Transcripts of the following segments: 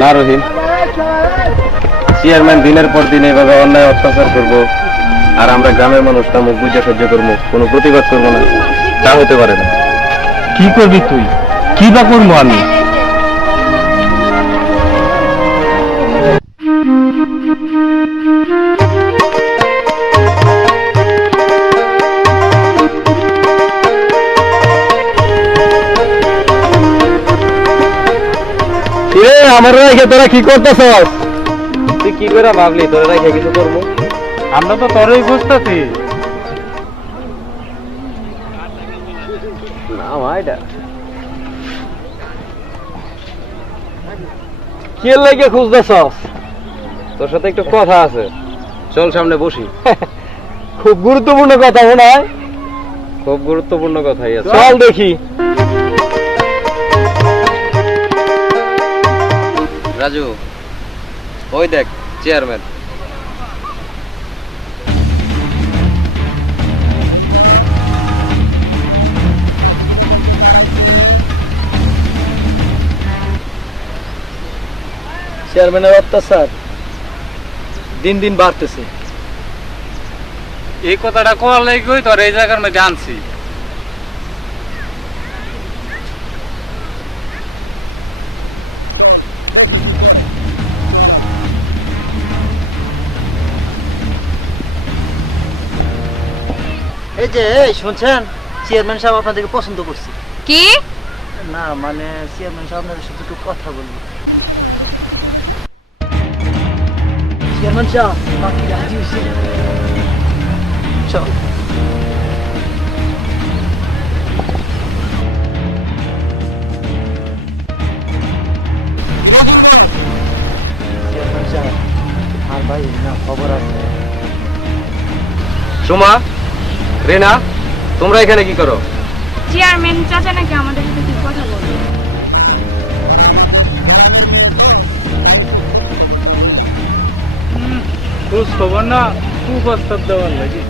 না রহিম, চেয়ারম্যান দিনের পর দিন এইভাবে অন্যায় অত্যাচার করবো আর আমরা গ্রামের মানুষটা মুখ বুঝে সহ্য করবো, কোনো প্রতিবাদ করবো না, তা হতে পারে না। কি করবি তুই? কি বা করবো আমি? আমার রেখে তোরা কি করতেছস? তুই কি করে ভাবলি তোরা রেখে কিছু করবো? আমরা তো তোরই বুঝতেছি না ভাইটা কি লাগে খুঁজতেছস? তোর সাথে একটু কথা আছে, চল সামনে বসি। খুব গুরুত্বপূর্ণ কথা মনে হয়। খুব গুরুত্বপূর্ণ কথাই আছে, চল দেখি। রাজু, ওই দেখ চেয়ারম্যান। চেয়ারম্যানের অত্যাচার দিন দিন বাড়তেছে। এই কথাটা কোয়ার লাগি তোর এই জায়গার মধ্যে আনছি। এই যে শুনছেন, চেয়ারম্যান সাহেব আপনাদেরকে পছন্দ করছে। কি? না মানে চেয়ারম্যান সাহেব আপনাদের সাথে একটু কথা বলবো। চেয়ারম্যান সাহেব বাকি রাজি হয়েছে। চল। চেয়ারম্যান সাহেব, আর ভাই না খবর আছে। সুমা, রেনা, তোমরা এখানে কি করো? চেয়ারম্যান চাচা নাকি আমাদের সাথে কি কথা বলবে। খোঁজ খবর না, কুপ্রস্তাব দেওয়ার লাগি।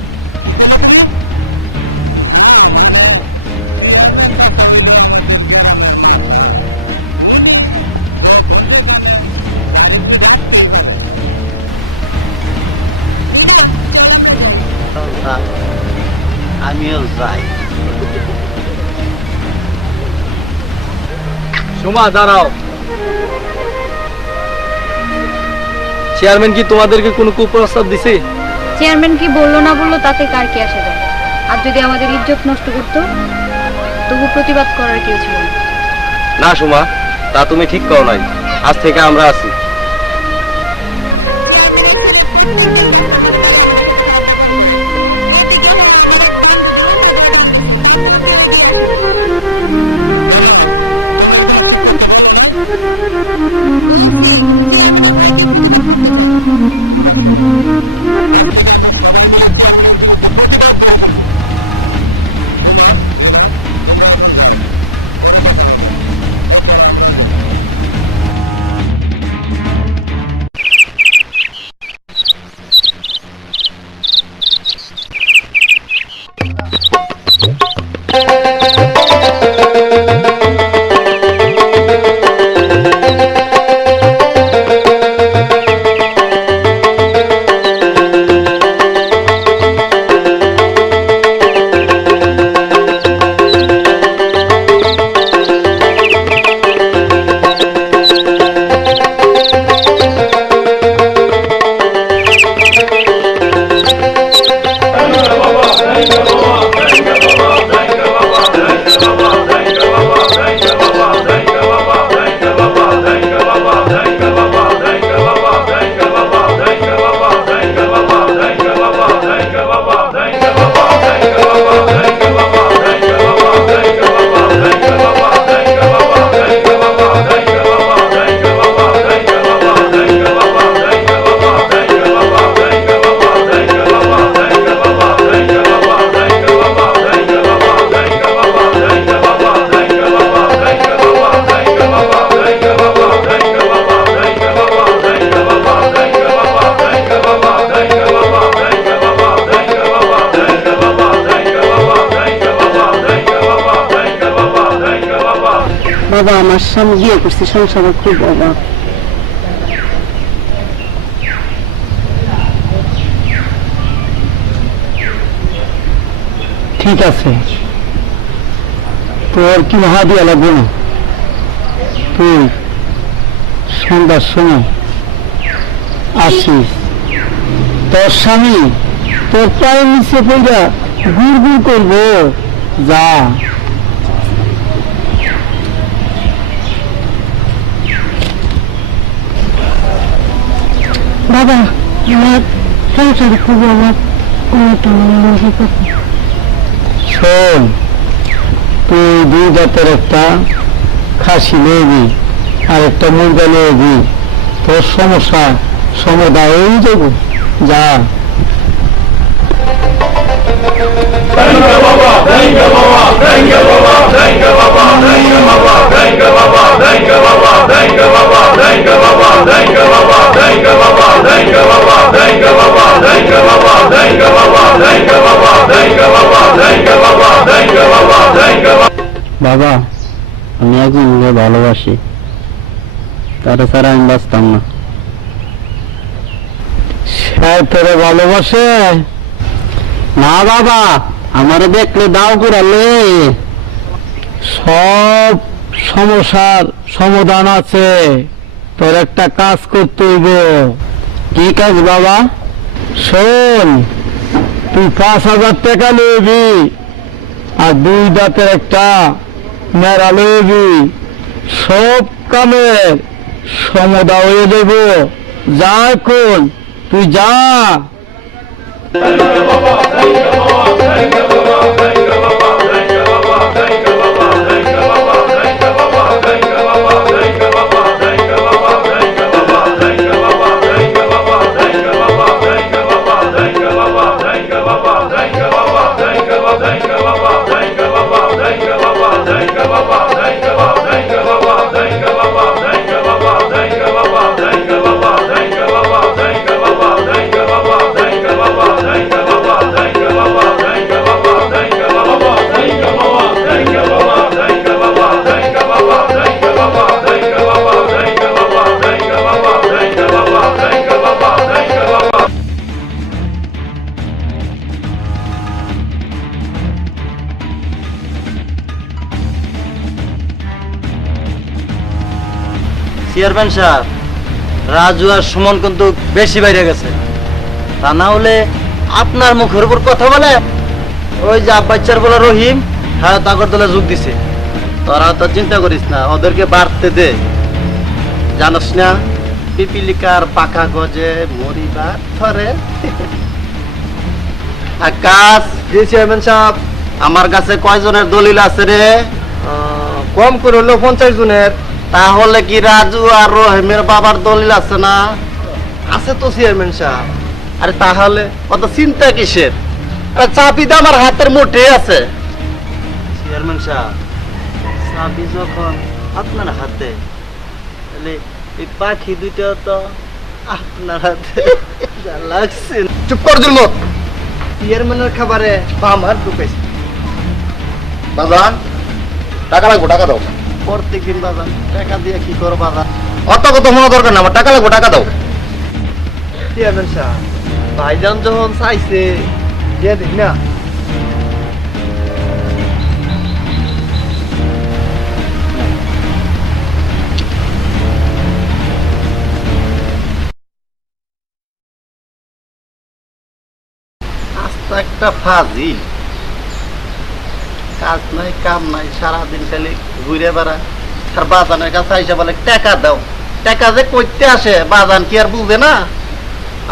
আমিও যাই। সুমা দাঁড়াও। চেয়ারম্যান কি তোমাদেরকে কোনো কুপ্রস্তাব দিছে? চেয়ারম্যান কি বললো না বললো তাতে কার কি আসে যায়? আর যদি আমাদের ইজ্জত নষ্ট করতো তবু প্রতিবাদ করার কেউ ছিল না। না সুমা, তা তুমি ঠিক করো নাই। আজ থেকে আমরা আছি। বাবা আমার স্বামী বিয়ে করছে, সংসারে খুব অভাব। ঠিক আছে, তোর কি হাদিয়া লাগবে না? তুই সন্ধ্যার সময় আসিস, তোর স্বামী তোর পায়ের নিচে পড়া গুড় গুড় করবো। যা। বাবা আমার সংসারে খুব অভাব, শোন, তুই দুই জাতের একটা খাসি নেবি আর একটা মুরগা নেবি, তোর সমস্যা সমাধান হয়ে যাবো। যা। বাবা আমি একজনকে ভালোবাসি, তারা ছাড়া আমি বাঁচতাম না। সে তোরে ভালোবাসে না বাবা, আমারে দেখলে দাও করালে। সব সমস্যার সমাধান আছে, তোর একটা কাজ করতে হইব। কি কাজ বাবা? শোন, তুই 5,000 টাকা লইবি আর 2 দাঁতের একটা মেরা লইবি, সব কামের সমাধান হয়ে দেব। যা এখন তুই যা। চেয়ারম্যান সাহেব, রাজু আর সুমন কিন্তু বেশি বাইরে গেছে, তা না হলে আপনার মুখের উপর কথা বলে ওই যে বাচ্চার বলে রহিম, হ্যাঁ তাগর দলে যোগ দিছে। তোরা তো চিন্তা করিস না, ওদেরকে বাড়তে দে। জানোস না পিপিলিকার পাকা গজে মরিবার ধরে। আকাশ, জি চেয়ারম্যান সাহেব। আমার কাছে কয়জনের দলিল আছে রে? কম করে হলো 50 জনের। তাহলে কি রাজু আর রহিমের বাবার দলিল আছে না? আছে তো চেয়ারম্যান সাহেব। আরে তাহলে অত চিন্তা কিসের? আরে চাবি তো আমার হাতের মুঠে আছে। চেয়ারম্যান সাহেব, চাবি যখন আপনার হাতে, তাহলে এই পাখি দুইটা তো আপনার হাতে। যা লাগছে। চুপ কর জুলমত। চেয়ারম্যানের খাবারে বামার ঢুকাইছে। বাজান টাকা লাগবো, টাকা দাও। প্রত্যেকদিন বাজান টাকা দিয়ে কি করো বাজান? অত কত মনে দরকার না, আমার টাকা লাগবো, টাকা দাও। চেয়ারম্যান সাহেব, ভাইজান যখন চাইছে দিয়ে দিন না। আস্তে একটা ফাজিল, কাজ নাই কাম নাই, সারাদিন খালি ঘুরে বেড়া। আর বাজানের কাছে আইসা বলে টাকা দাও। টাকা যে করতে আসে বাজান কি আর বুঝে না?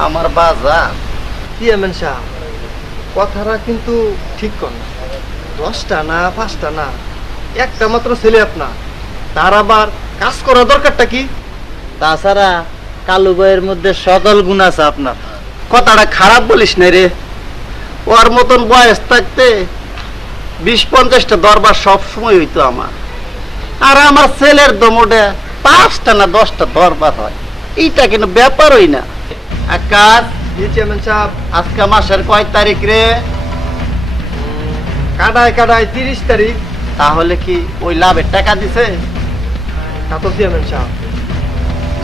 আমার বাজার চেয়ারম্যান সাহেব, কথাটা কিন্তু ঠিক কর না। 10টা না 5টা না, একটা মাত্র ছেলে আপনার, তার আবার কাজ করা দরকারটা কি? তাছাড়া কালু বইয়ের মধ্যে সকল গুণ আছে আপনার। কথাটা খারাপ বলিস না রে। ওর মতন বয়স থাকতে 20-50টা দরবার সব সময় হইতো আমার। আর আমার ছেলের দমোডে 5টা না 10টা দরবার হয়। এইটা কিন্তু ব্যাপারই না। আকাশ, জি চেয়ারম্যান সাহেব। আজকে মাসের কয় তারিখ রে? কাটায় কাটায় 30 তারিখ। তাহলে কি ওই লাভের টাকা দিছে? তা তো চেয়ারম্যান সাহেব।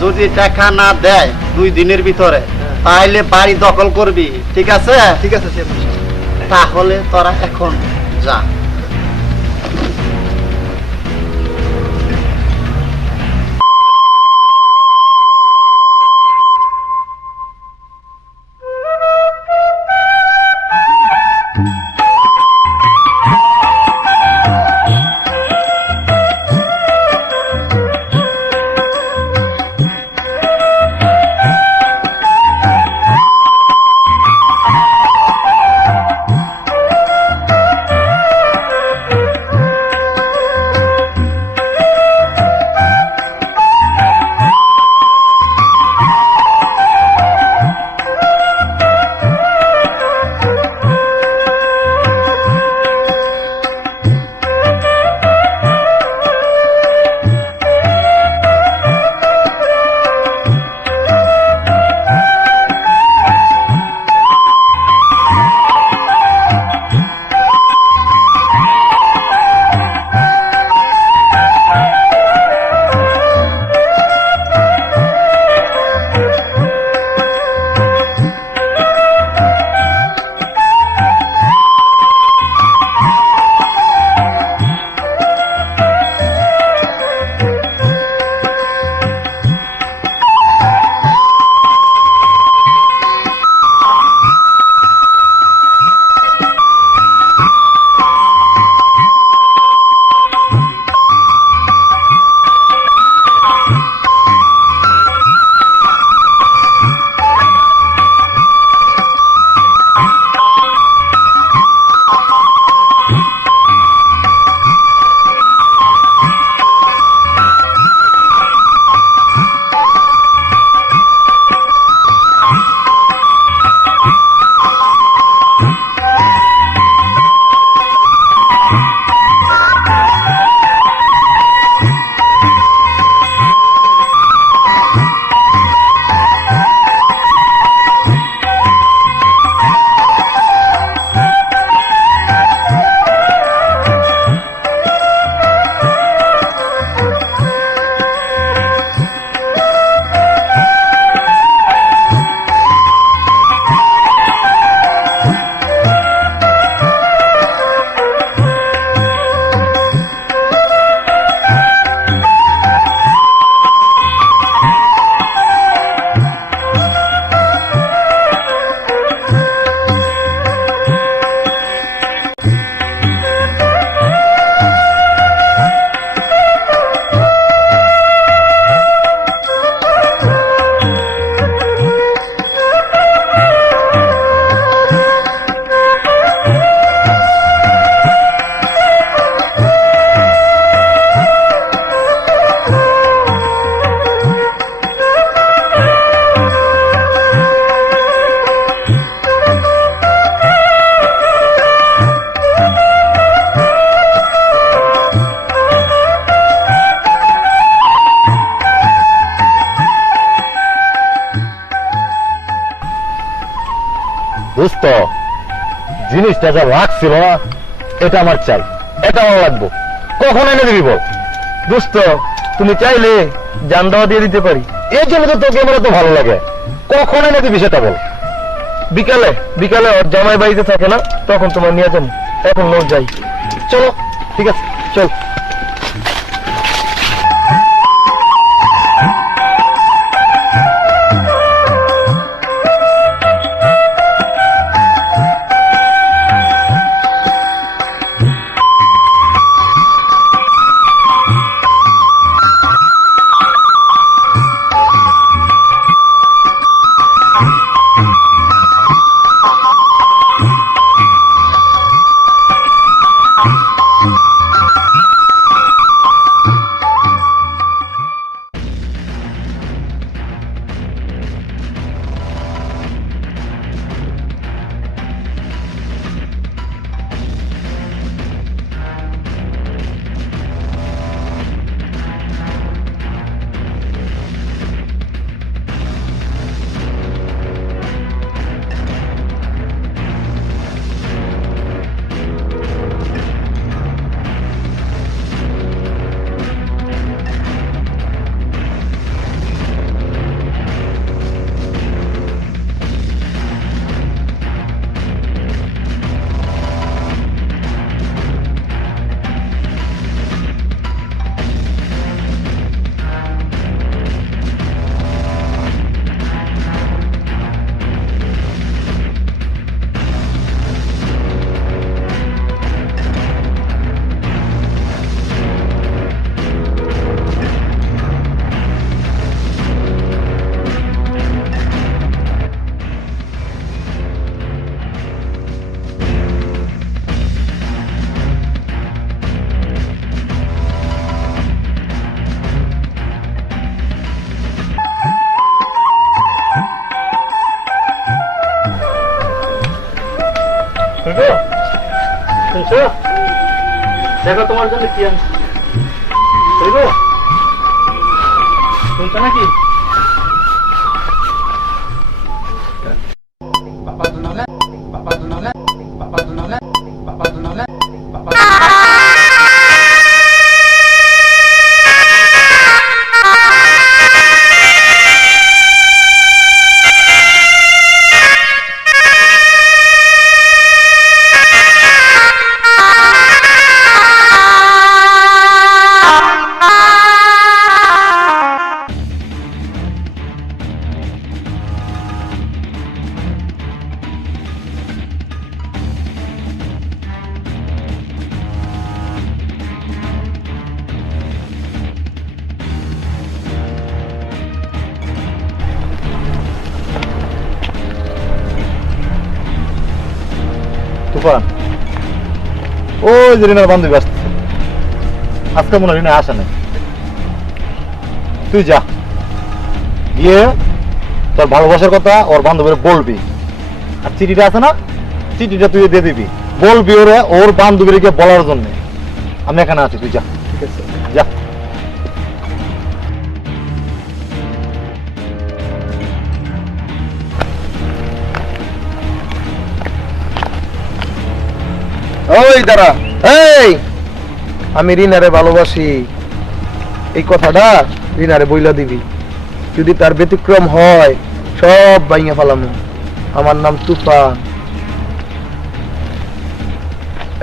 যদি টাকা না দেয় 2 দিনের ভিতরে, তাহলে বাড়ি দখল করবি, ঠিক আছে? ঠিক আছে চেয়ারম্যান সাহেব। তাহলে তোরা এখন যা। দোস্ত জিনিসটা যা রাখছিল না এটা আমার চাই, এটা আমার লাগবো। কখন এনে দিবি বল? দোস্ত তুমি চাইলে জান দেওয়া দিয়ে দিতে পারি, এই জন্য তো তোকে আমার তো ভালো লাগে। কখন এনে দিবি সেটা বল? বিকালে বিকালে ওর জামাই বাড়িতে থাকে না, তখন তোমার নিয়ে যাবো। এখন লোক যাই, চলো ঠিক আছে চল। দেখো তোমার জন্য কি আনছি, শুনছো নাকি? তুফান, ওই যে রিনার বান্ধবী আসতেছে, আজকে মনে হয় রিনা আসে নাই। তুই যা গিয়ে তোর ভালোবাসার কথা ওর বান্ধবীর বলবি, আর চিঠিটা আছে না, চিঠিটা তুই দিয়ে দিবি, বলবি ওরে ওর বান্ধবীকে বলার জন্য আমি এখানে আছি। তুই যা, ঠিক আছে যা। ওই দাঁড়া, এই আমি রিনারে ভালোবাসি, এই কথাটা রিনারে বইলা দিবি। যদি তার ব্যতিক্রম হয় সব ভাঙিয়ে ফেলাম। আমার নাম তুফান।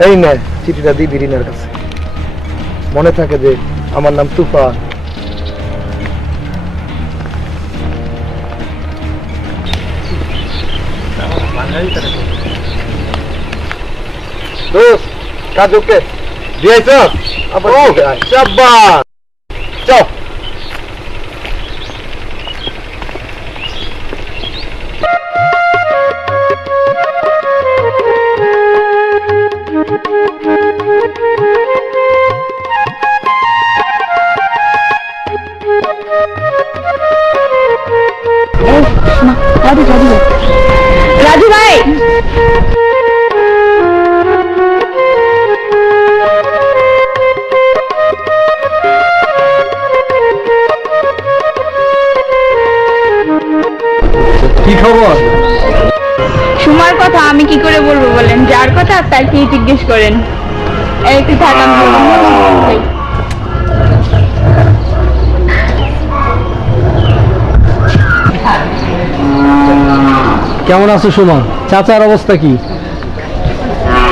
এই নে চিঠিটা দিবি রিনার কাছে, মনে থাকে যে আমার নাম তুফান। দোস্ত কাজ ওকে দিয়েছ? শাবাশ, চল। রাজু ভাই, আমার কথা আমি কি করে বলবো বলেন? যার কথা তাকে জিজ্ঞেস করেন। এই তুই থাক, আমি বলবো না। কেমন আছো সুমা? চাচার অবস্থা কি?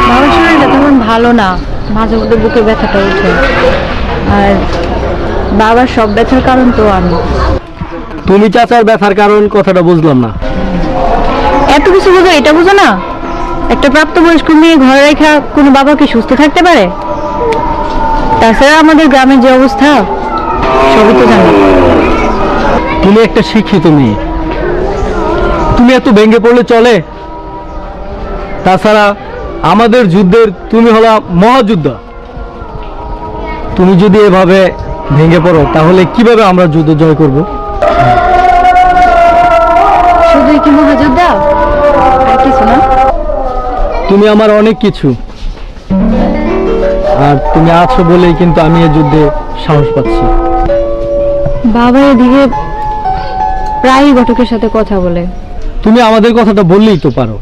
বাবার শরীরটা তেমন ভালো না, মাঝে মধ্যে বুকে ব্যথাটা উঠে। আর বাবার সব ব্যথার কারণ তো আমি। তুমি চাচার ব্যথার কারণ কথাটা বুঝলাম না। এত কিছু বোঝো, এটা বুঝো না? একটা প্রাপ্তবয়স্ক মেয়ে ঘরে রেখা কোনো বাবা কি সুস্থ থাকতে পারে? তাছাড়া আমাদের গ্রামের যে অবস্থা সবই তো জানো। তুমি একটা শিক্ষিত মেয়ে, তুমি এত ভেঙে পড়লে চলে? তাছাড়া আমাদের যুদ্ধের তুমি হলা মহাযোদ্ধা। তুমি যদি এভাবে ভেঙে পড়ো তাহলে কিভাবে আমরা যুদ্ধ জয় করব? শুধুই কি মহাযোদ্ধা, আর কিছু না? তুমি আমার অনেক কিছু, আর তুমি আছো বলেই কিন্তু আমি এই যুদ্ধে সাহস পাচ্ছি। বাবা এদিকে প্রায়ই ঘটকের সাথে কথা বলে। তুমি আমাদের কথাটা বললেই তো পারো।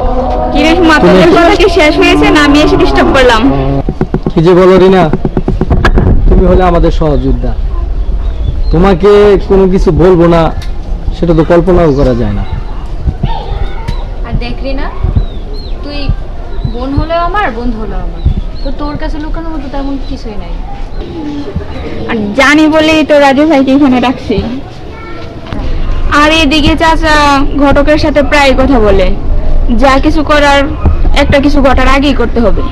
কিরে মাতাদের কথা কি শেষ হয়েছে না আমি এসে ডিস্টার্ব করলাম? কি যে বলো রিনা, তুমি হলে আমাদের সহযোদ্ধা। তোমাকে কোনো কিছু বলবো না সেটা তো কল্পনাও করা যায় না। আর দেখ রিনা, তুই বোন হলেও আমার, বন্ধু হলেও আমার, তো তোর কাছে লুকানোর মতো তেমন কিছুই নাই। আর জানি বলেই তো রাজু ভাইকে এখানে রাখছি। আর এদিকে চাচা ঘটকের সাথে প্রায় কথা বলে, যা কিছু করার একটা কিছু ঘটার আগেই করতে হবে।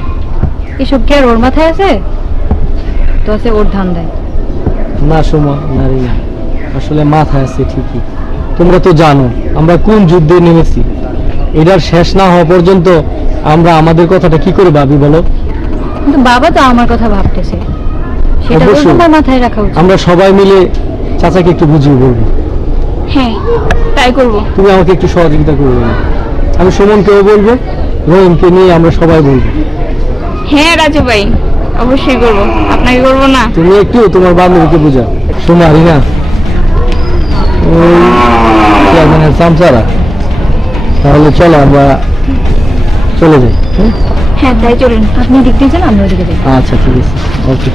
এসব কি আর ওর মাথায় আছে? তো আছে ওর ধান্দায়। না সুমা, না রিনা, আসলে মাথায় আছে ঠিকই। তোমরা তো জানো আমরা কোন যুদ্ধে নেমেছি। এটার শেষ না হওয়া পর্যন্ত আমরা আমাদের কথাটা কি করে ভাবি বলো? কিন্তু বাবা তো আমার কথা ভাবতেছে, সেটা তো অবশ্যই। তোমার মাথায় রাখা উচিত। আমরা সবাই মিলে চাচাকে একটু বুঝিয়ে বলবো। হ্যাঁ, তাই করব। তুমি আমাকে একটু সহযোগিতা করবে না? আমি সুমনকেও বলবো, রহিমকে নিয়ে আমরা সবাই বলবো। হ্যাঁ রাজু ভাই, অবশ্যই করব। আপনাকে করব না? তুমি একটু তোমার বান্ধবীকে বুঝাও। শোনো রিনা, ওই চেয়ারম্যানের চামচারা, তাহলে চলো আমরা চলে যাই। হ্যাঁ তাই চলুন, আপনি দিক দিয়ে যান, আমি ওদিকে যাই। আচ্ছা ঠিক আছে, ওকে।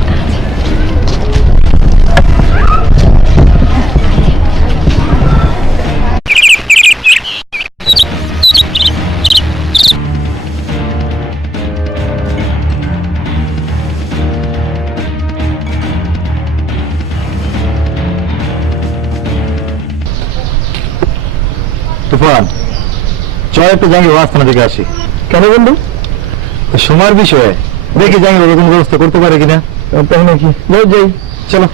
তুফান, চল একটু জাঙ্গির আস্থানা থেকে আসি। কেন বন্ধু? সময়ের বিষয়ে দেখি জাঙ্গির কোনো ব্যবস্থা করতে পারে কিনা। তাই নাকি? যাই, চলো।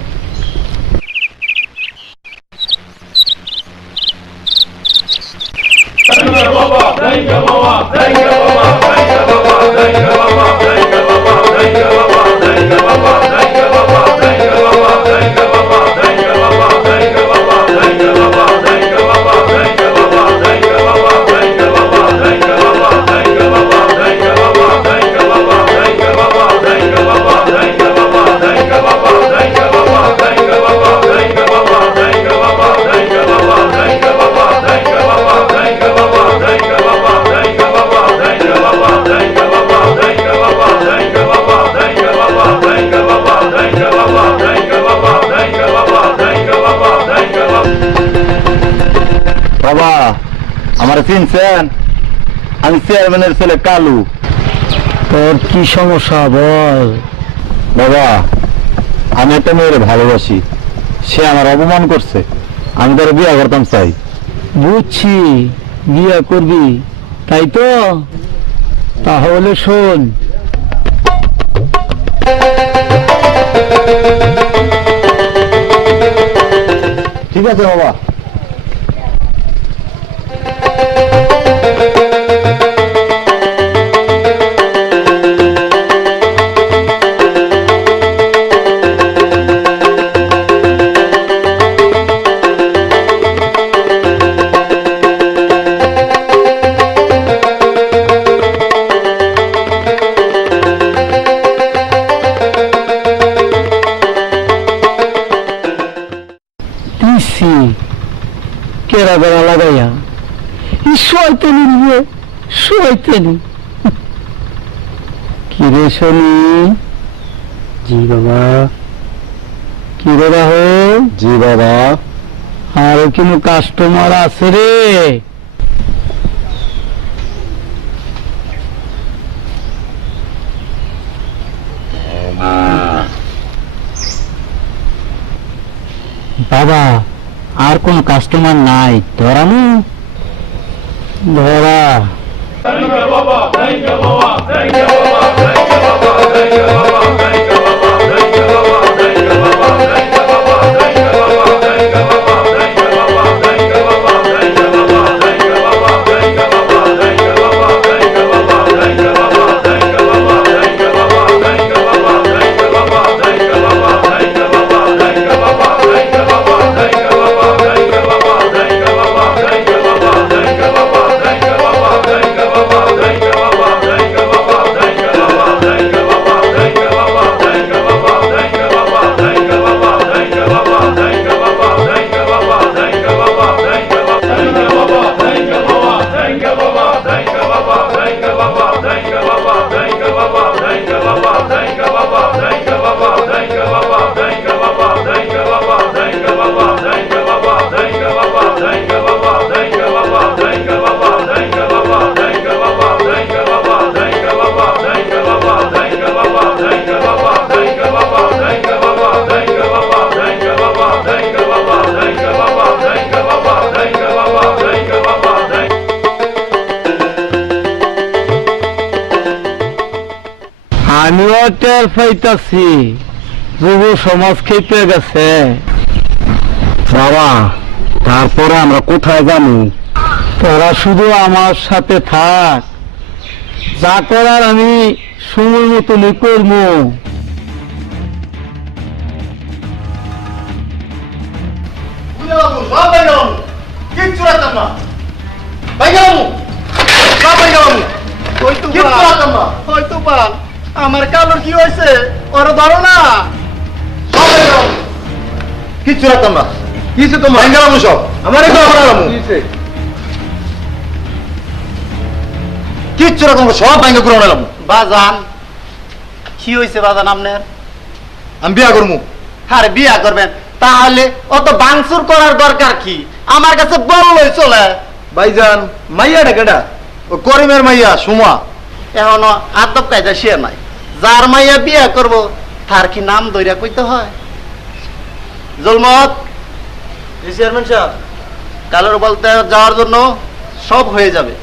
বাবা, আমার চিনছেন? আমি চেয়ারম্যানের ছেলে কালু। তোর কি সমস্যা বল? বাবা, আমি একটা মেয়ের ভালোবাসি, সে আমার অপমান করছে, আমি তার বিয়ে করতাম চাই। বুঝছি, বিয়ে করবি তাই তো? তাহলে শোন, ঠিক আছে বাবা। কেরা বেড়া লাগাইয়া শয়তানির হইতেন। কিরে শনি? জি বাবা। কিরে রাহুল? জি বাবা। আর কোনো কাস্টমার আছে রে? বাবা আর কোন কাস্টমার নাই, ধরানো ধরা। আমিও টের পাইতাছি যুব সমাজ খেপে গেছে। বাবা তারপরে আমরা কোথায় যাবো? তোরা শুধু আমার সাথে থাক, যা করার আমি সময় মতনই করবো। কিচ্ছু রাখতাম না, হয়তো পান আমার কালোর কি হয়েছে ওরা ধরো না। কিচ্ছু রাখতাম না, কিসে তোমার গেলাম সব আমার কিচ্ছু রাখতাম সব ভাঙ্গা করে আনালাম। বাজান কি হয়েছে বাজান আপনার? আমি বিয়া করবো। আরে বিয়া করবেন তাহলে অত বাংসুর করার দরকার কি? আমার কাছে বললই চলে। ভাইজান মাইয়া ডাকেটা ও করিমের মাইয়া সুমা। এখনো আদব কায়দা সে নাই, যার মাইয়া বিয়া করব তার কি নাম দইরা কইতে হয়? জুলমত চেয়ারম্যান সাহেব, কালোর বলতে যাওয়ার জন্য সব হয়ে যাবে।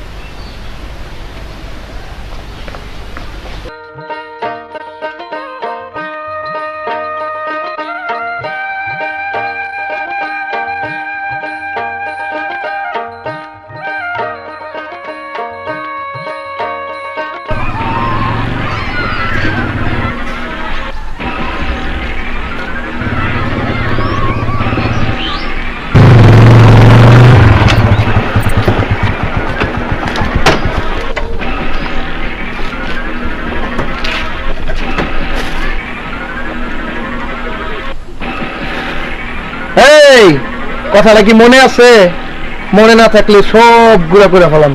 এই কথাটা কি মনে আছে? মনে না থাকলে সব গুড়া করে ফেলাম।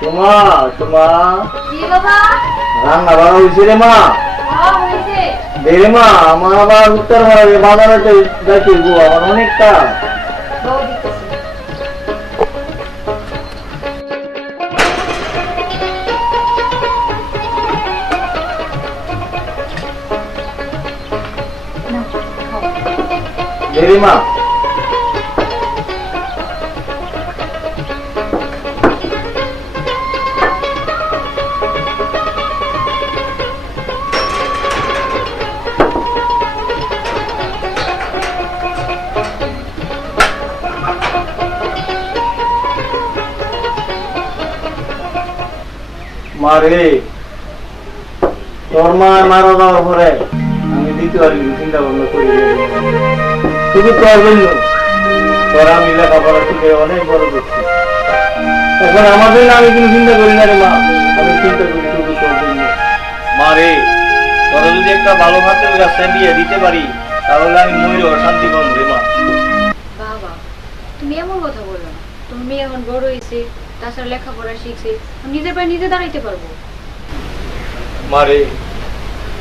সুমা সুমা জি বাবা। রান্না বাড়া হয়েছে রে মা? হয়েছে। দে মা, আমার আবার উত্তর ভারতে বাজারেতে দেখি গো, আমার অনেক কাজ। বউ দিতেছে। দে রে মা। মারে তোর মা মারা যাওয়ার পরে আমি দ্বিতীয় আর চিন্তা ভাবনা করি শুধু তোর জন্য তোর আমি লেখাপড়া শিখে অনেক বড় করছি এখন আমার জন্য আমি কোনো চিন্তা করি না রে মা আমি চিন্তা করি শুধু তোর জন্য মারে তোরা যদি একটা ভালো ভাতের কাছে বিয়ে দিতে পারি তাহলে আমি ময়ূর শান্তি পাবো রে মা। বাবা তুমি এমন কথা বলো না, তুমি মেয়ে এখন বড় হয়েছে, তাছাড়া লেখাপড়া শিখছে, আমি নিজের পায়ে নিজে দাঁড়াইতে পারবো। মারে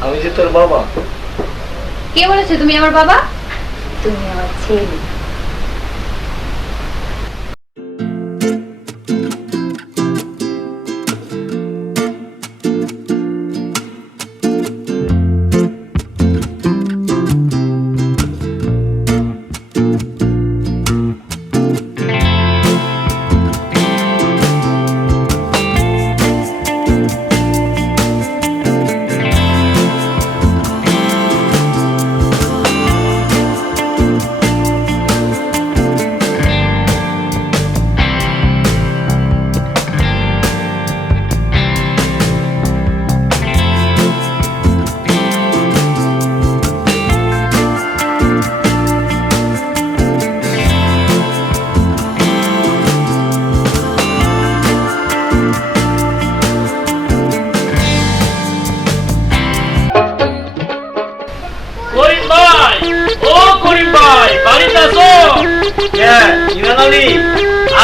আমি যে তোর বাবা। কে বলেছে তুমি আমার বাবা? তুমি আমার ছেলে।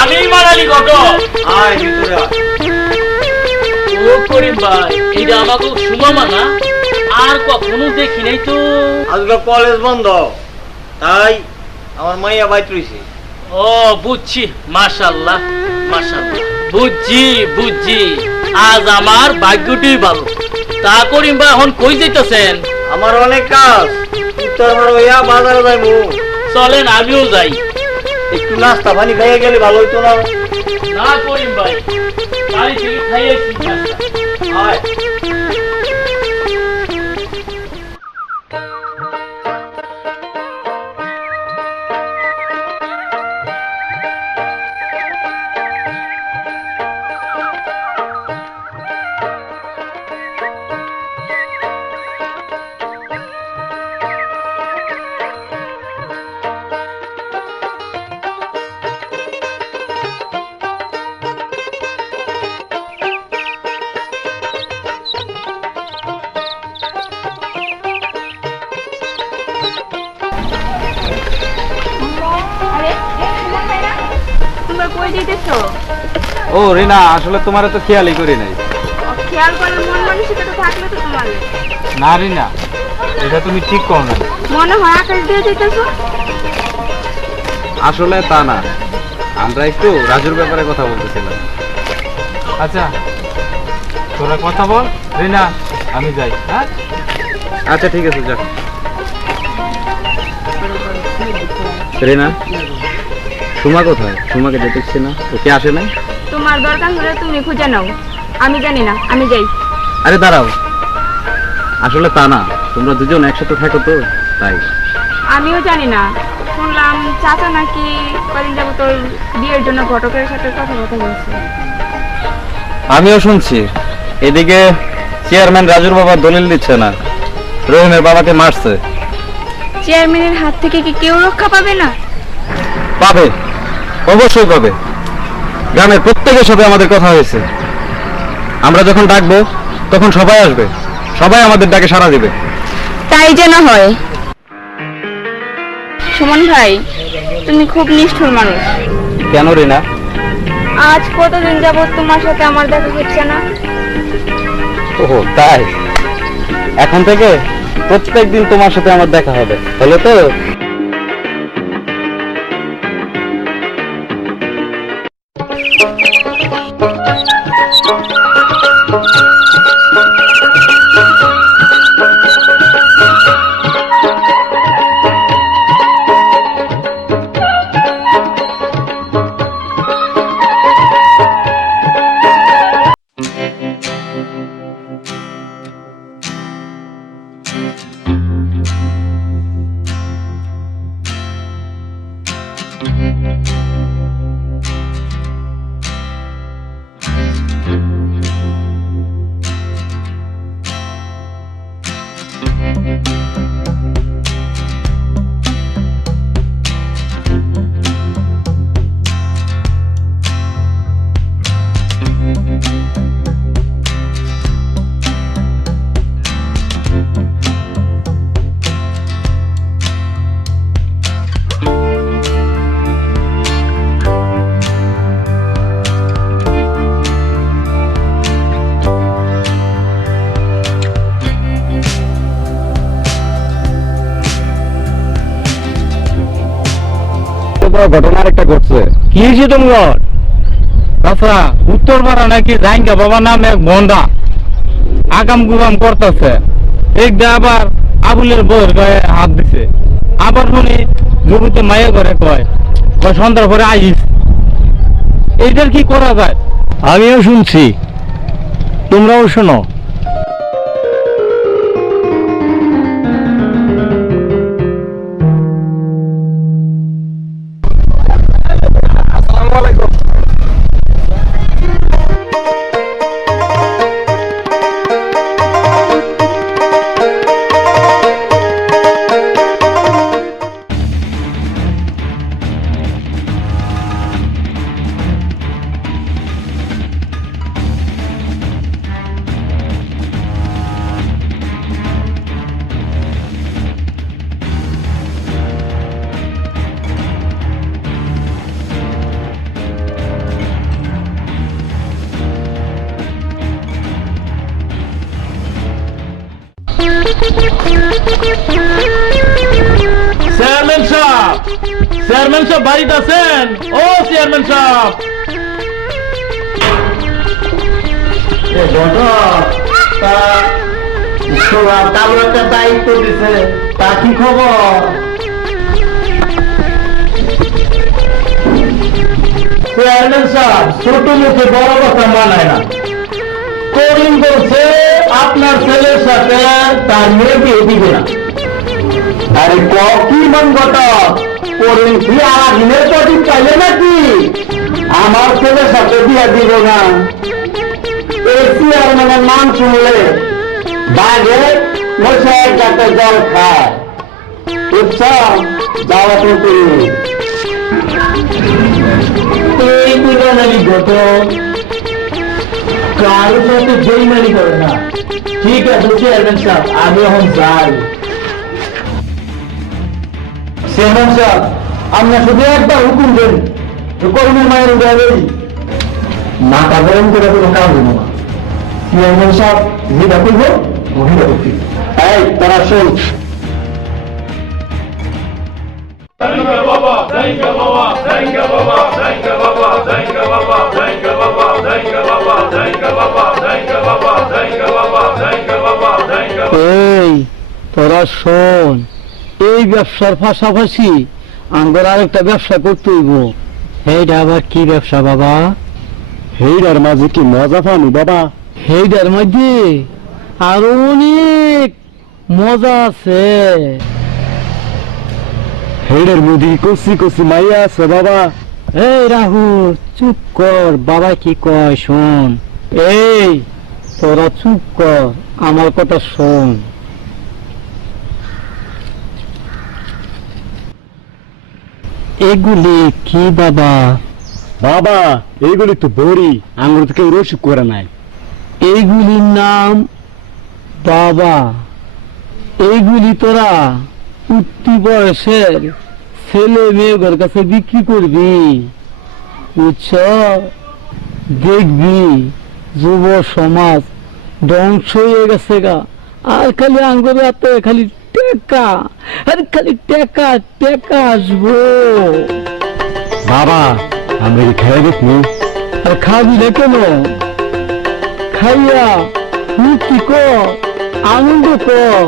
আমি মারালি ঘটক। আয় ভিতরে আয়। ও করিম ভাই, এটা আমাকে সুমামা না? আর কখনো দেখি নাই তো। আজকে কলেজ বন্ধ তাই আমার মাইয়া বাইত রইছে। ও বুঝছি, মাশাআল্লাহ মাশাআল্লাহ, বুঝছি বুঝছি। আজ আমার ভাগ্যটি ভালো। তা করিম ভাই এখন কই যাইতেছেন? আমার অনেক কাজ, উত্তর পাড়া হইয়া বাজারে যাইমু। চলেন আমিও যাই। একটু নাস্তা পানি খাইয়ে গেলে ভালো হইতো না? না করিম ভাই, বাড়ি থেকে খাইয়েছি নাস্তা। আয়। তোমরা কই যাইতেছো? ও রিনা, আসলে তোমার তো খেয়ালই করি নাই। খেয়াল করে মন মানসিকতা থাকলে তো তোমার। না রিনা, এটা তুমি ঠিক করো না। মনে হয় আকাশ দিয়ে যাইতেছো। আসলে তা না, আমরা একটু রাজুর ব্যাপারে কথা বলতেছিলাম। আচ্ছা তোরা কথা বল রিনা, আমি যাই। হ্যাঁ আচ্ছা ঠিক আছে, যা। রিনা, সুমা কোথায়? সুমাকে দেখছি না, ওকে আসে নাই। তোমার দরকার হলে তুমি খুঁজে নাও, আমি জানি না, আমি যাই। আরে দাঁড়াও, আসলে তা না, তোমরা দুজন একসাথে থাকো তো তাই। আমিও জানি না, শুনলাম চাচা নাকি কদিন যাবো তোর বিয়ের জন্য ঘটকের সাথে কথা বলছে। আমিও শুনছি। এদিকে চেয়ারম্যান রাজুর বাবা দলিল দিচ্ছে না, রহিমের বাবাকে মারছে। চেয়ারম্যানের হাত থেকে কি কেউ রক্ষা পাবে না? পাবে, অবশ্যই পাবে। গ্রামের প্রত্যেকের সাথে আমাদের কথা হয়েছে। আমরা যখন ডাকবো তখন সবাই আসবে, সবাই আমাদের ডাকে সাড়া দিবে। তাই যেন হয়। সুমন ভাই, তুমি খুব নিষ্ঠুর মানুষ। কেন রিনা? আজ কতদিন যাবত তোমার সাথে আমার দেখা হচ্ছে না। ও তাই, এখন থেকে প্রত্যেকদিন তোমার সাথে আমার দেখা হবে, হলো তো? বড় ঘটনা একটা ঘটছে। কি হয়েছে তোমার? চাচা, উত্তর পাড়া নাকি জাইঙ্গা বাবা নামে এক বন্ধা আগাম গুগাম করতেছে। একদা আবার আবুলের বউয়ের গায়ে হাত দিছে। আবার শুনি জমিতে মায়ে করে কয় সন্ধ্যার পরে আইস। এইটার কি করা যায়? আমিও শুনছি, তোমরাও শোনো। চেয়ারম্যান সাহেব, চেয়ারম্যান সাহেব বাড়িতে আছেন? ও চেয়ারম্যান সাহেব, কালো একটা দায়িত্ব দিছে, তা কি খবর? চেয়ারম্যান সাহেব ছোট মুখে বড় কথা মানায় না। করিম বলছে আপনার ছেলের সাথে তার মেয়ে বিয়ে দিবে না। আরে কি মন ঘটক, করিম কি আদিনের প্রদীপ পাইলে নাকি আমার ছেলের সাথে বিয়ে দিব না? এই চেয়ারম্যানের নাম শুনলে বাঘে মশাই যাতে জল খায়, বুঝছ? যাওয়া তো করি এই বিজ্ঞানী ঘটক কারোর সাথে বেইমানি করে না। ঠিক আছে চেয়ারম্যান সাহেব, আমি এখন যাই। চেয়ারম্যান সাহেব, আমরা শুধু একবার হুকুম দেন, কর্মীর মায়ের উঠে মাথা গরম করে কোনো কাজ হইব না। চেয়ারম্যান সাহেব যেটা করবো মহিলা করছি। এই তারা শোন, এই তোরা শোন, এই ব্যবসার পাশাপাশি আঙ্গর আরেকটা ব্যবসা করতে হইব। এইটা আবার কি ব্যবসা বাবা? হেইডার মাঝে কি মজা পানি বাবা? এইটার মধ্যে আরো অনেক মজা আছে। হেইডার মধ্যে কচি কচি মাইয়া আছে বাবা। এই রাহুল চুপ কর, বাবা কি কয় শোন। এই তোরা চুপ কর, আমার কথা শোন। এগুলি কি বাবা? বাবা এইগুলি তো বড়ি, আঙ্গুর থেকে রসুক করে নাই। এইগুলির নাম বাবা। এইগুলি তোরা উঠতি বয়সের ছেলে মেয়েদের কাছে বিক্রি করবি, বুঝছ? দেখবি যুব সমাজ ধ্বংস হয়ে গেছে গা। আর খালি আঙ্গুর হাতে খালি টেকা, আর খালি টেকা টেকা আসবো। বাবা আমরা কি খেয়ে দেখবো? আর খাবি না কেন? খাইয়া মুক্তি কর, আনন্দ কর।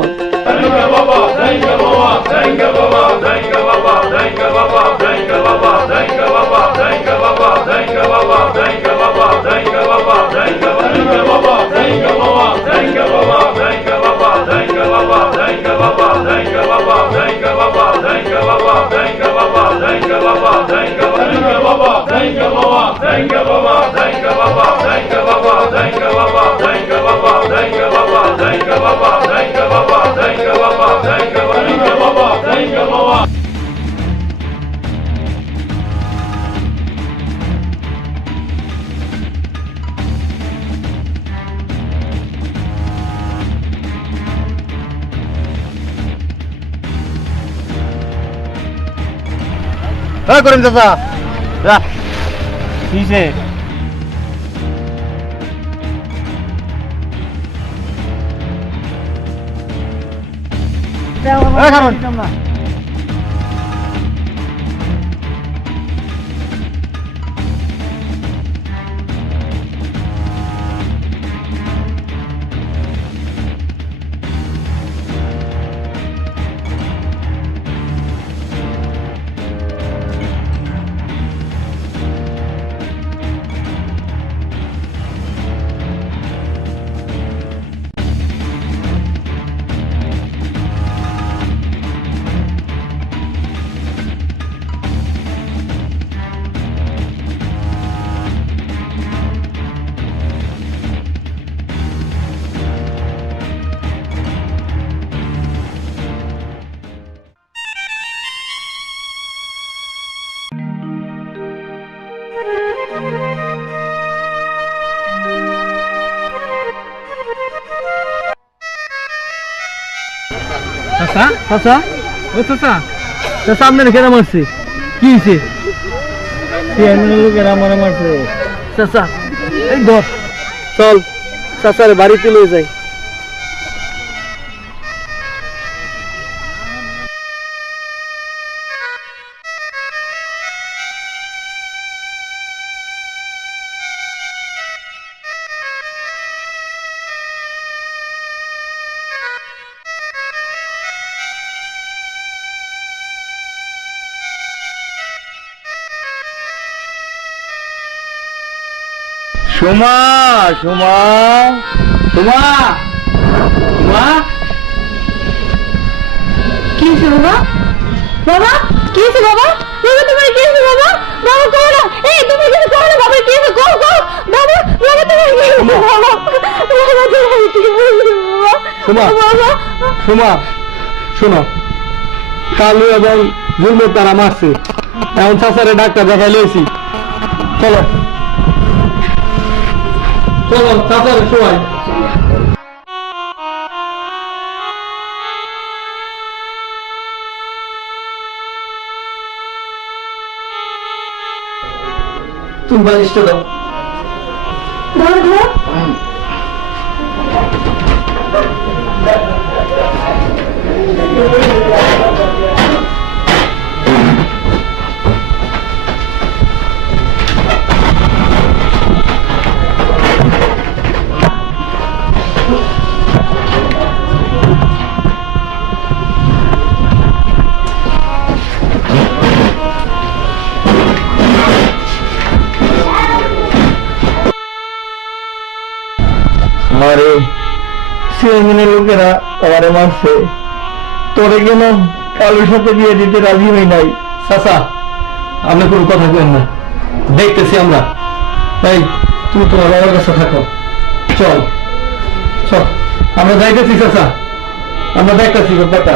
করিম চাচা কিসে? চাচা চাচা ও চাচা চাচা আপনার কেন মারছে কি হয়েছে চেয়ারম্যানের লোকেরা আমারে মারছে চাচা এই ধর চল চাচার বাড়িতে লয়ে যাই সোমা সোমা সোমা সোমা কি হয়েছে বাবা? বাবা কি হয়েছে বাবা? বাবা তোমার কি হয়েছে বাবা? বাবা কও না, এই তুমি কিছু কও না, বাবা কি হয়েছে? কও কও বাবা, বাবা তোমার কি হয়েছে বাবা? বাবা তোমার কি হয়েছে বাবা? সোমা বাবা সোমা শোনো কালু এবং মুরমুর তারা মারছে এখন চাচারে ডাক্তার দেখাই লইছি চলো চলো চাচারে শোয়াই তুমি বালিশটা দাও ধরো ধরো আরে চেয়ারম্যানের লোকেরা আমারে মারছে তোরে কেন কালুর সাথে বিয়ে দিতে রাজি হই নাই চাচা আপনি কোনো কথা কেন না দেখতেছি আমরা তাই তুমি তোমার বাবার কাছে থাকো চল চল আমরা যাইতেছি চাচা আমরা দেখতেছি ব্যাপারটা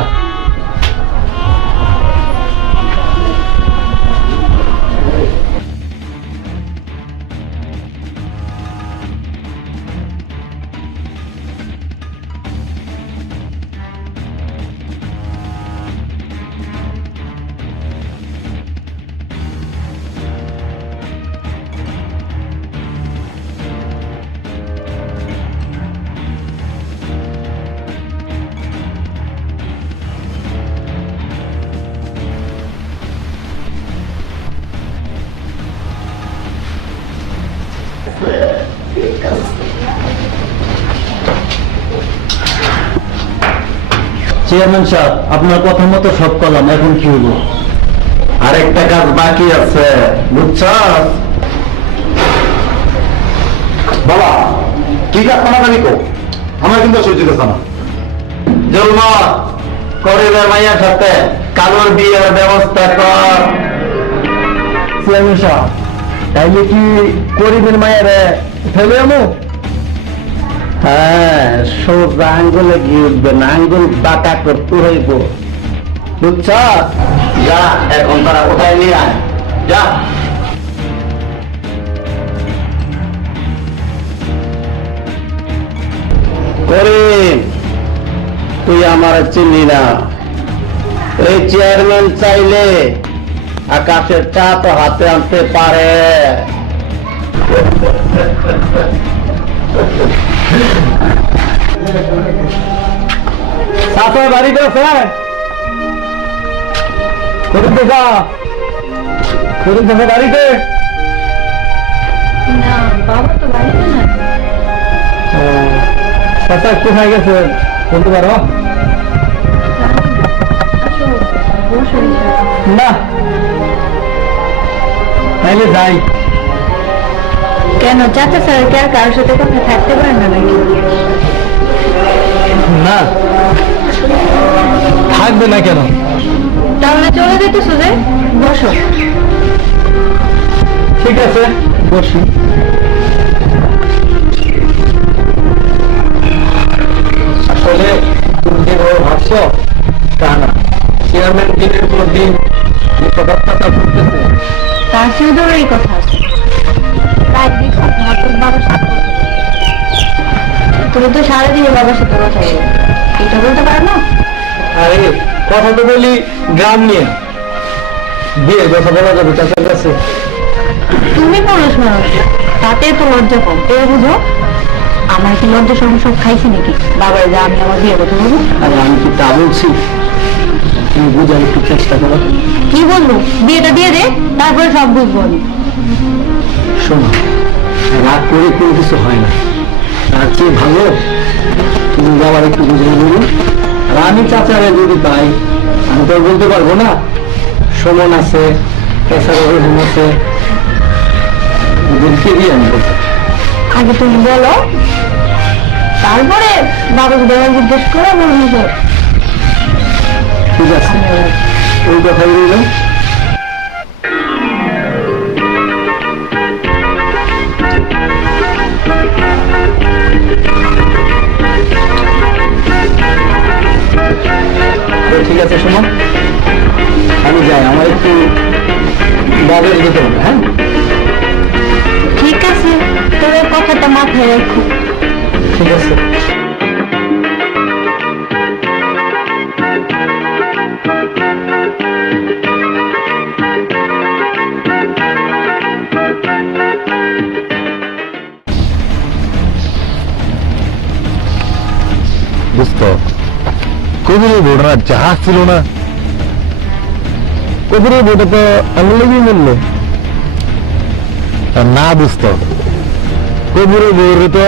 চেয়ারম্যান সাহেব আপনার কথা মতো সব করলাম এখন কি হলো আরেকটা কাজ বাকি আছে বুঝছস বাবা কি কাজ তাড়াতাড়ি কো আমার কিন্তু সহ্য হচ্ছে না জলমা করিবের মাইয়ার সাথে কালোর বিয়ের ব্যবস্থা কর চেয়ারম্যান সাহেব তাইলে কি করিবের মায়ের ফেলে আমো হ্যাঁ সোজা আঙ্গুলে গিয়ে উঠবে না আঙ্গুল বাঁকা করতে হইব বুঝছ যা এখন তারা কোথায় নিয়ে আয় যা করিম তুই আমার চিনি না এই চেয়ারম্যান চাইলে আকাশের চা তো হাতে আনতে পারে চাচা বাড়িতে আছে করিম দেখা করিম দেখা বাড়িতে না বাবা তো বাড়িতে না চাচা কোথায় গেছে বলতে পারো আসো বসো না তাইলে যাই কেন চাচা স্যার কে আর কারোর সাথে কথা থাকতে পারে না নাকি না থাকবে না কেন তাহলে চলে যেতেছো যে বসো ঠিক আছে বসি আসলে তুমি যেভাবে ভাবছো তা না চেয়ারম্যান দিনের পর দিন নিকটতা করতেছে তার সাথে এই কথা আছে তাই দেখো তোমার বাবার সাথে কথা বলো। তুমি তো সারাদিন বাবার সাথে কথা বলো এটা বলতে পারো না আরে কথা তো বলি গ্রাম নিয়ে, বিয়ের কথা বলা যাবে চাচার কাছে? তুমি পুরুষ মানুষ, তাতে তো লজ্জা কম, এ বুঝো। আমার কি লজ্জা সব খাইছি নাকি বাবার যা আমি আমার বিয়ে কথা বলবো? আরে আমি কি তা বলছি, তুমি বুঝার একটু চেষ্টা করো। কি বলবো? বিয়েটা দিয়ে দে, তারপরে সব বুঝবো আমি। শোনো, রাগ করে কোনো কিছু হয় না, তার চেয়ে ভালো তুমি বাবার একটু বুঝিয়ে বলুন। আর আমি চাচারে যদি পাই, আমি তো আর বলতে পারবো না। সুমন আছে, এছাড়া রহিম আছে, ওদেরকে দিয়ে আমি বলতে। আগে তুমি বলো, তারপরে বাবা যদি আমার জিজ্ঞেস করে বলবো। ঠিক আছে, ওই কথাই রইল। ঠিক আছে সুমন, আমি যাই, আমার একটু বাজারে যেতে হবে। হ্যাঁ ঠিক আছে, তোর কথাটা মাথায় রাখো। ঠিক আছে। দোস্ত, কবিরের বউটা জাহাজ ছিল না? কবিরের বউটা তো আমার লেগেই মরলো। না দোস্ত, কবিরের বউরে তো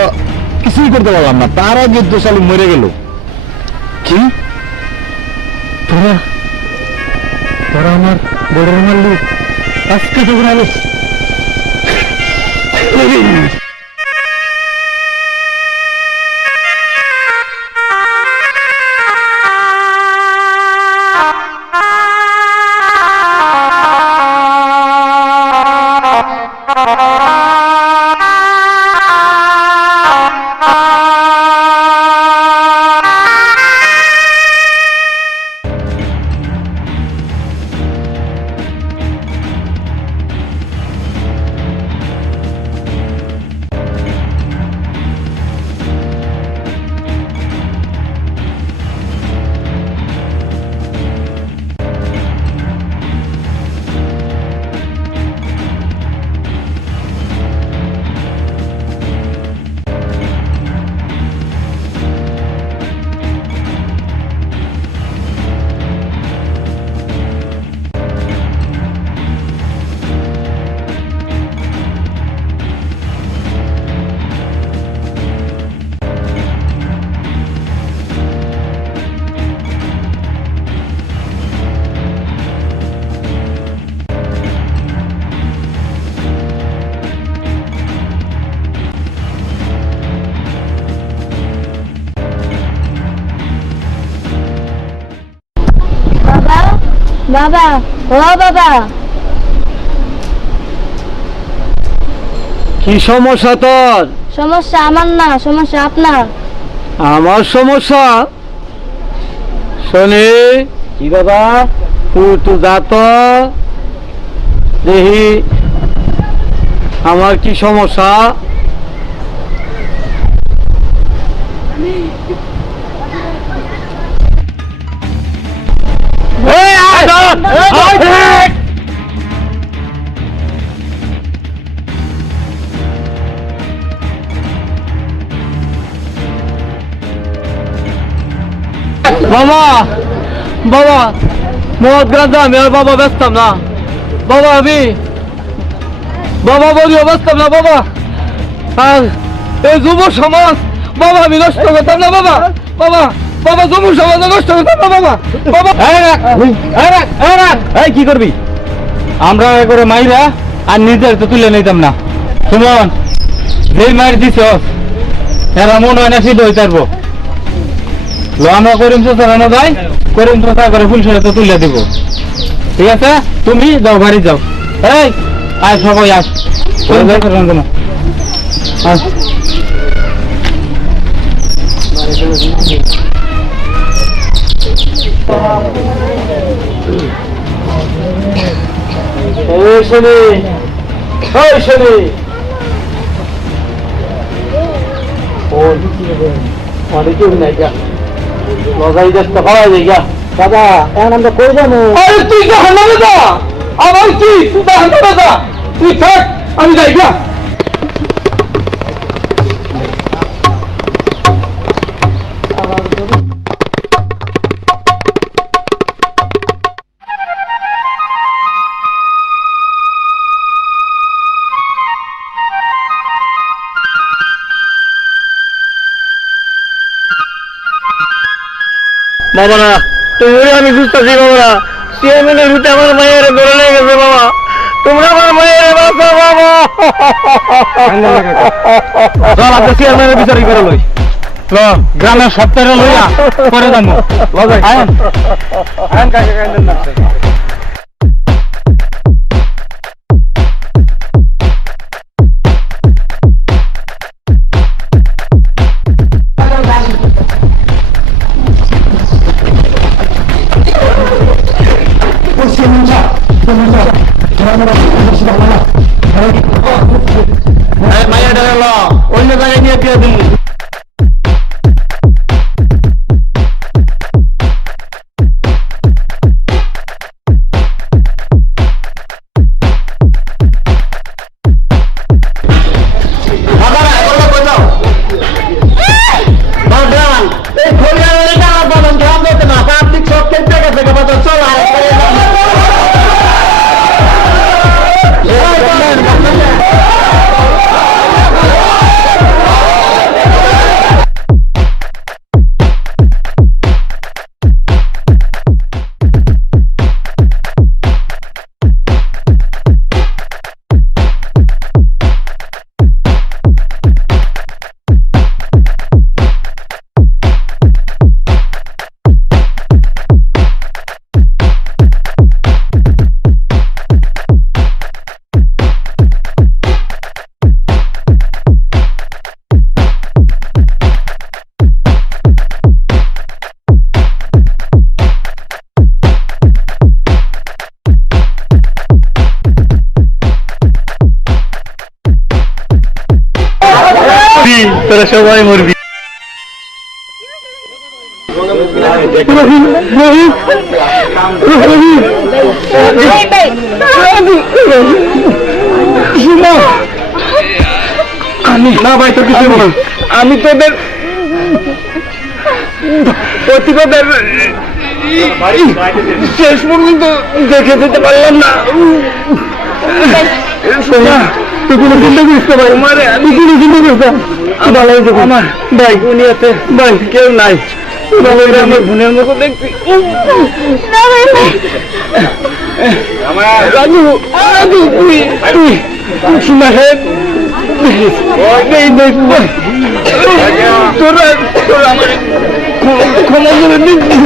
কিছুই করতে পারলাম না, তার আগে দোষালি মরে গেল। কি তোরা তোরা আমার বড় মারলি? আজকে তখন আমি বাবা, ও বাবা, কি সমস্যা তোর? সমস্যা আমার না, সমস্যা আপনার। আমার সমস্যা? শোনে কি বাবা, তুই তো যাত দেখি আমার কি সমস্যা। বাবা বাবা, মদ গাঁজা আমি আর বাবা বেচতাম না বাবা, আমি বাবা বলিও বেচতাম না বাবা। আর এই যুব সমাজ বাবা আমি নষ্ট করতাম না বাবা। বাবা বাবা, যুব সমাজ নষ্ট করতাম না বাবা। বাবা এই কি করবি? আমরা করে মাইরা আর নিজের তো তুলে নিতাম না। সুমন, যেই মায়ের দিছ এরা মনে হয় না সিদ্ধ হইতে পারবো। আমরা করিম চোষা রানা যাই, করিম চোষা করে ফুলসরে তো তুলে দিব। ঠিক আছে, তুমি যাও, বাড়ি যাও। এই আয় সবাই আস, অনেকে নাই গা, লজাই দেশটা পাওয়া যায় গা। বাবা এখন আমরা কই যাবো? আরে তুই জাহান্নামে যা, আমার কি তুই জাহান্নামে যা, তুই থাক আমি যাই গা। বাবারা তুমি আমি বুঝতেছি বাবারা, চেয়ারম্যানের ভিতরে আমার মায়ের ধরে লেগে গেছে বাবা, তোমরা আমার মায়ের বাঁচাও বাবা। চল আপনি চেয়ারম্যানের বিচারই করে লই। গ্রামের সপ্তাহে লইয়া করে যাবো। আয়ন মায়ের অন্য জায়গায় নিয়ে দিয়ে দিন। তোরা সবাই মরবি। আমি না ভাই তোর কিছু বল, আমি তোদের প্রতিবাদের শেষ পর্যন্ত দেখে দিতে পারলাম না। তুই কোনো চিন্তা করিস না ভাই, মারে আমি তুই কোনো চিন্তা করিস না, ভালো হয়ে যাবে। আমার ভাই উনি আছে ভাই, কেউ নাই, আমার বোনের মতো দেখছি। না ভাই না। রাজু রাজু তুই তুই শোনা হে তোরা তোরা আমার ক্ষমা করে দিচ্ছি।